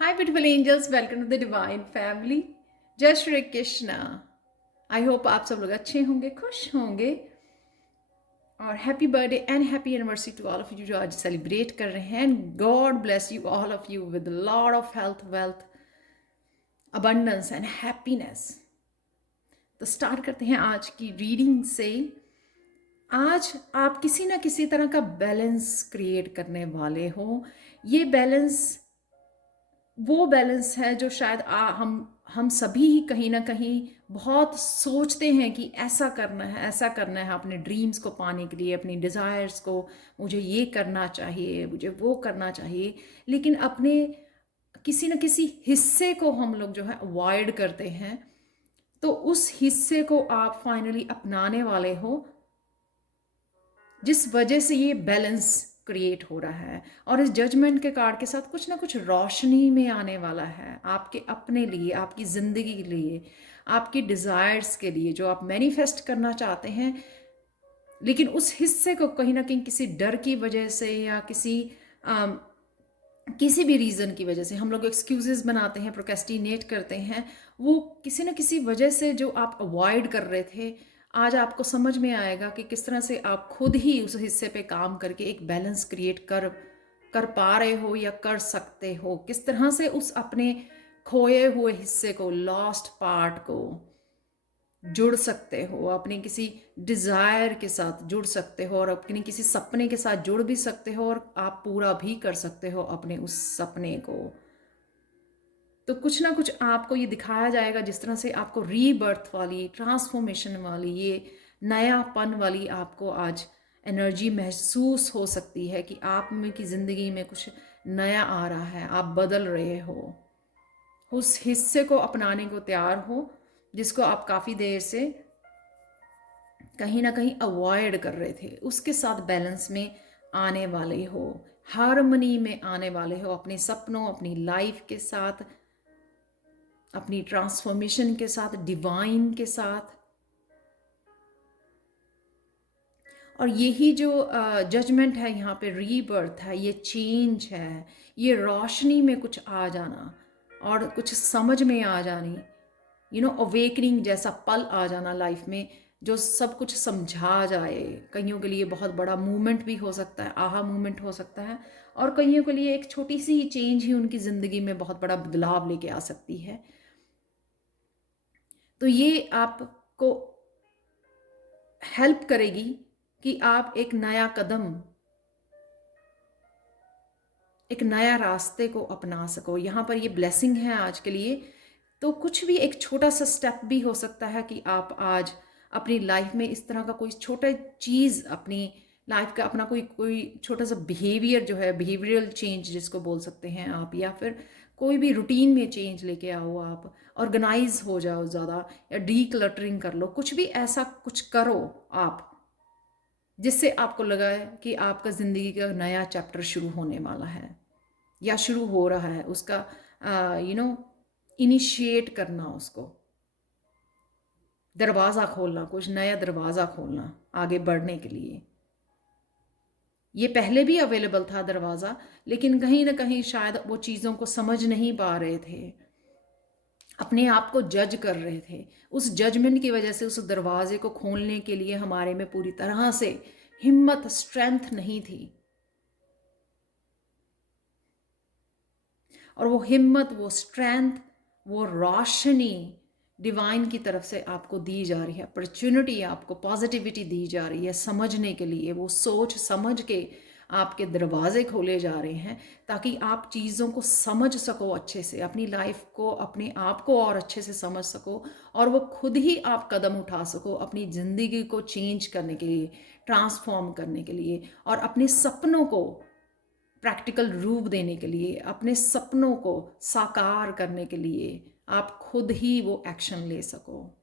Hi, beautiful angels. Welcome to the Divine Family. जय Shri Krishna. I hope आप सब लोग अच्छे होंगे, खुश होंगे, और happy birthday and happy anniversary to all of you जो आज सेलिब्रेट कर रहे हैं. And God bless you all of you with lot of health, wealth, abundance and happiness. तो स्टार्ट करते हैं आज की रीडिंग से. आज आप किसी ना किसी तरह का बैलेंस क्रिएट करने वाले हो. ये बैलेंस वो बैलेंस है जो शायद हम सभी ही कहीं ना कहीं बहुत सोचते हैं कि ऐसा करना है, ऐसा करना है अपने ड्रीम्स को पाने के लिए, अपनी डिज़ायर्स को. मुझे ये करना चाहिए, मुझे वो करना चाहिए, लेकिन अपने किसी न किसी हिस्से को हम लोग जो है अवॉइड करते हैं. तो उस हिस्से को आप फाइनली अपनाने वाले हो, जिस वजह से ये बैलेंस क्रिएट हो रहा है. और इस जजमेंट के कार्ड के साथ कुछ ना कुछ रोशनी में आने वाला है आपके अपने लिए, आपकी ज़िंदगी के लिए, आपकी डिज़ायर्स के लिए जो आप मैनिफेस्ट करना चाहते हैं. लेकिन उस हिस्से को कहीं ना कहीं किसी डर की वजह से या किसी भी रीज़न की वजह से हम लोग एक्सक्यूजेस बनाते हैं, प्रोक्रेस्टिनेट करते हैं. वो किसी न किसी वजह से जो आप अवॉइड कर रहे थे, आज आपको समझ में आएगा कि किस तरह से आप खुद ही उस हिस्से पे काम करके एक बैलेंस क्रिएट कर कर पा रहे हो या कर सकते हो. किस तरह से उस अपने खोए हुए हिस्से को, लॉस्ट पार्ट को जुड़ सकते हो, अपने किसी डिज़ायर के साथ जुड़ सकते हो, और अपने किसी सपने के साथ जुड़ भी सकते हो, और आप पूरा भी कर सकते हो अपने उस सपने को. तो कुछ ना कुछ आपको ये दिखाया जाएगा जिस तरह से आपको रीबर्थ वाली, ट्रांसफॉर्मेशन वाली, ये नयापन वाली आपको आज एनर्जी महसूस हो सकती है कि आप में की ज़िंदगी में कुछ नया आ रहा है, आप बदल रहे हो. उस हिस्से को अपनाने को तैयार हो जिसको आप काफ़ी देर से कहीं ना कहीं अवॉइड कर रहे थे. उसके साथ बैलेंस में आने वाले हो, हार्मनी में आने वाले हो अपने सपनों, अपनी लाइफ के साथ, अपनी ट्रांसफॉर्मेशन के साथ, डिवाइन के साथ. और यही जो जजमेंट है यहाँ पे, रीबर्थ है, ये चेंज है, ये रोशनी में कुछ आ जाना और कुछ समझ में आ जानी, अवेकनिंग जैसा पल आ जाना लाइफ में, जो सब कुछ समझा जाए. कईयों के लिए बहुत बड़ा मूवमेंट भी हो सकता है, आहा मूवमेंट हो सकता है, और कईयों के लिए एक छोटी सी ही चेंज ही उनकी ज़िंदगी में बहुत बड़ा बदलाव लेके आ सकती है. तो ये आपको हेल्प करेगी कि आप एक नया कदम, एक नया रास्ते को अपना सको. यहाँ पर ये ब्लेसिंग है आज के लिए. तो कुछ भी एक छोटा सा स्टेप भी हो सकता है कि आप आज अपनी लाइफ में इस तरह का कोई छोटा चीज़, अपनी लाइफ का अपना कोई कोई छोटा सा बिहेवियर जो है, बिहेवियरल चेंज जिसको बोल सकते हैं आप, या फिर कोई भी रूटीन में चेंज लेके आओ, आप ऑर्गेनाइज हो जाओ ज़्यादा, या डी क्लटरिंग कर लो, कुछ भी ऐसा कुछ करो आप जिससे आपको लगा है कि आपका ज़िंदगी का नया चैप्टर शुरू होने वाला है या शुरू हो रहा है. उसका इनिशिएट करना, उसको दरवाज़ा खोलना, कुछ नया दरवाज़ा खोलना आगे बढ़ने के लिए. ये पहले भी अवेलेबल था दरवाज़ा, लेकिन कहीं ना कहीं शायद वो चीज़ों को समझ नहीं पा रहे थे, अपने आप को जज कर रहे थे. उस जजमेंट की वजह से उस दरवाजे को खोलने के लिए हमारे में पूरी तरह से हिम्मत, स्ट्रेंथ नहीं थी. और वो हिम्मत, वो स्ट्रेंथ, वो रोशनी डिवाइन की तरफ से आपको दी जा रही है. अपॉर्चुनिटी, आपको पॉजिटिविटी दी जा रही है समझने के लिए. वो सोच समझ के आपके दरवाजे खोले जा रहे हैं ताकि आप चीज़ों को समझ सको अच्छे से, अपनी लाइफ को, अपने आप को और अच्छे से समझ सको, और वो खुद ही आप कदम उठा सको अपनी ज़िंदगी को चेंज करने के लिए, ट्रांसफॉर्म करने के लिए, और अपने सपनों को प्रैक्टिकल रूप देने के लिए, अपने सपनों को साकार करने के लिए आप खुद ही वो एक्शन ले सको.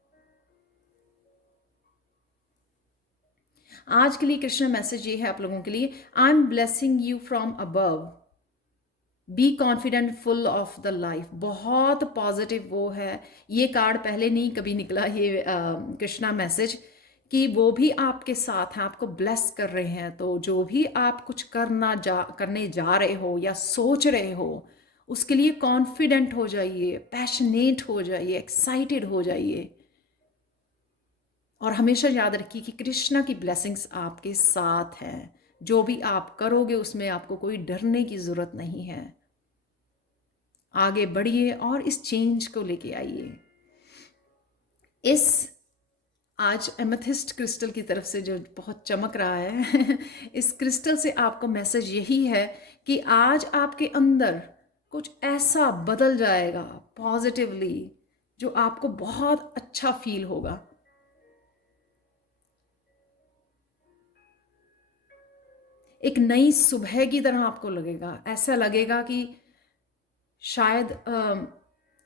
आज के लिए कृष्ण मैसेज ये है आप लोगों के लिए, I am blessing you from above, be confident, full of the life. बहुत पॉजिटिव वो है. ये कार्ड पहले नहीं कभी निकला, ये कृष्णा मैसेज, कि वो भी आपके साथ हैं, आपको ब्लेस कर रहे हैं। तो जो भी आप कुछ करने जा रहे हो या सोच रहे हो, उसके लिए कॉन्फिडेंट हो जाइए, पैशनेट हो जाइए, एक्साइटेड हो जाइए। और हमेशा याद रखिए कि कृष्णा की ब्लेसिंग्स आपके साथ हैं। जो भी आप करोगे उसमें आपको कोई डरने की ज़रूरत नहीं है। आगे बढ़िए और इस चेंज को लेके आइए। इस आज एमेथिस्ट क्रिस्टल की तरफ से जो बहुत चमक रहा है इस क्रिस्टल से आपको मैसेज यही है कि आज आपके अंदर कुछ ऐसा बदल जाएगा पॉजिटिवली, जो आपको बहुत अच्छा फील होगा। एक नई सुबह की तरह आपको लगेगा। ऐसा लगेगा कि शायद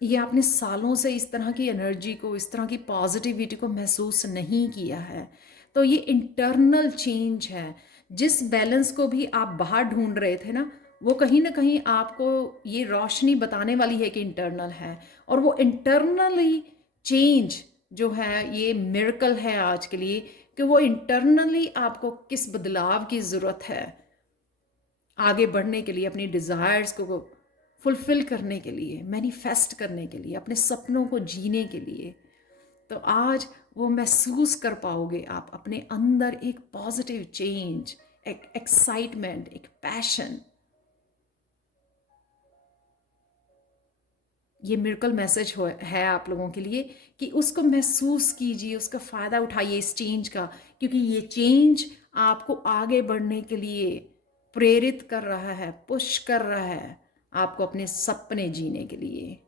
ये आपने सालों से इस तरह की एनर्जी को, इस तरह की पॉजिटिविटी को महसूस नहीं किया है। तो ये इंटरनल चेंज है। जिस बैलेंस को भी आप बाहर ढूंढ रहे थे ना, वो कहीं ना कहीं आपको ये रोशनी बताने वाली है कि इंटरनल है। और वो इंटरनली चेंज जो है, ये मिरेकल है आज के लिए, कि वो इंटरनली आपको किस बदलाव की ज़रूरत है आगे बढ़ने के लिए, अपनी डिज़ायर्स को फुलफ़िल करने के लिए, मैनिफेस्ट करने के लिए, अपने सपनों को जीने के लिए। तो आज वो महसूस कर पाओगे आप अपने अंदर एक पॉजिटिव चेंज, एक एक्साइटमेंट, एक पैशन। ये मिरेकल मैसेज है आप लोगों के लिए कि उसको महसूस कीजिए, उसका फ़ायदा उठाइए इस चेंज का, क्योंकि ये चेंज आपको आगे बढ़ने के लिए प्रेरित कर रहा है, पुश कर रहा है आपको अपने सपने जीने के लिए।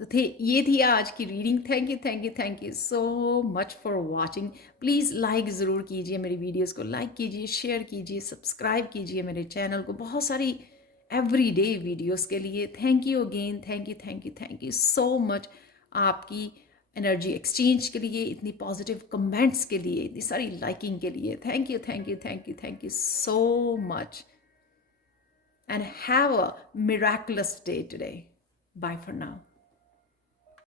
तो ये थी आज की reading. Thank you, thank you, thank you so much for watching. Please like ज़रूर कीजिए, मेरी वीडियोस को लाइक कीजिए, शेयर कीजिए, सब्सक्राइब कीजिए मेरे चैनल को बहुत सारी एवरीडे वीडियोस के लिए। Thank you again, thank you, thank you, thank you so much आपकी एनर्जी एक्सचेंज के लिए, इतनी पॉजिटिव कमेंट्स के लिए, इतनी सारी लाइकिंग के लिए। Thank you, thank you, thank you, thank you so much and have a miraculous day today. Bye for now.